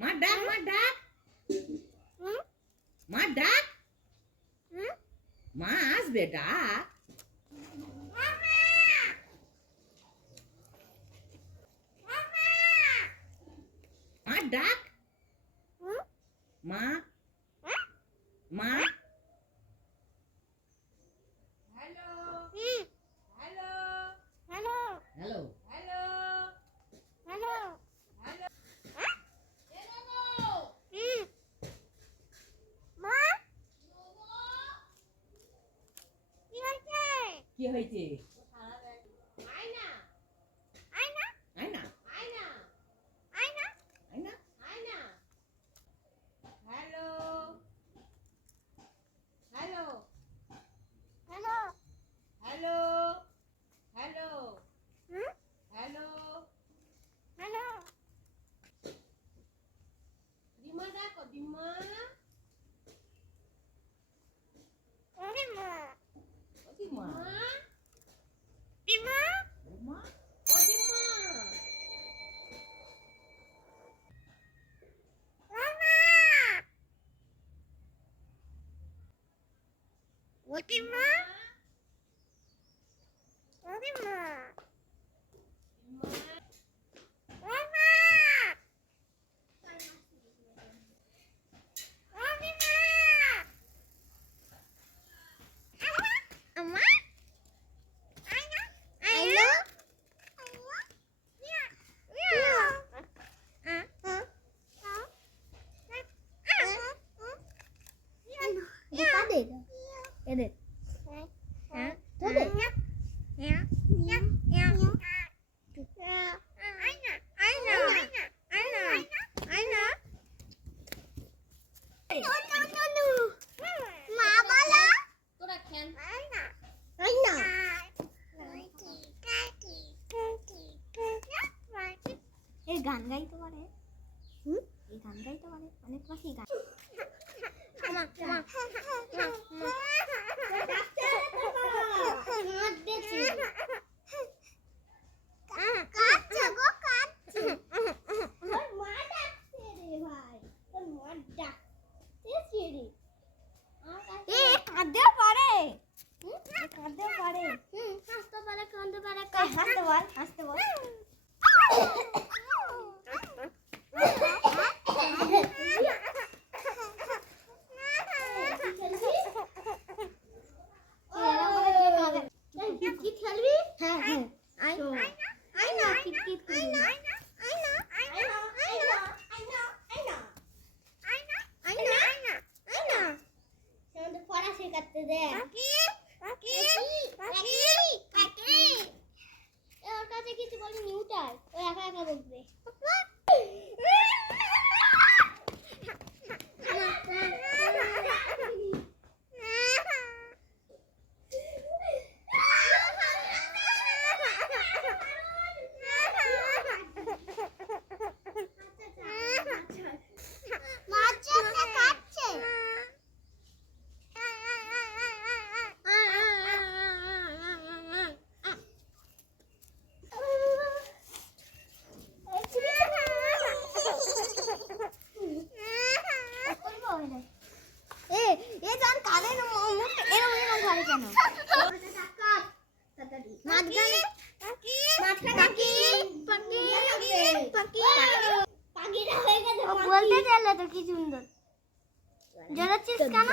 মা ডাক মা ডাক মা ডাক মা আসবে ডাক মা ডাক মা মা hello hello hello hello hello hello hello এ বাবু মা কি হয়েছে? কি হয়েছে আয়না আয়না আয়না আয়না আয়না আয়না আয়না hello hello hello hello hello hmm hello hello ডিমা ডাকো ডিমা ওরে মা ওদি মা ডিমা মা ও ডিমা মামা ওরে মা ওরে মা মামা ওরে মা আমা আয়না আয়না এদের হ্যাঁ তোদের মা বলো তোরা খেন এই গান গাইতে পারে এই গান গাইতে পারে অনেক পাখি গান কাঁদতে পারে হাসতে বল কিটকিট খেলবি হ্যাঁ হ্যাঁ আয়না কিটকিট খেলবি পড়া শেখাতে দে ওর কাছে কিছু বলিনি উঠার ও একা একা বলবে বলতে চাইলে তো কি সুন্দর জড়াচ্ছিস কেন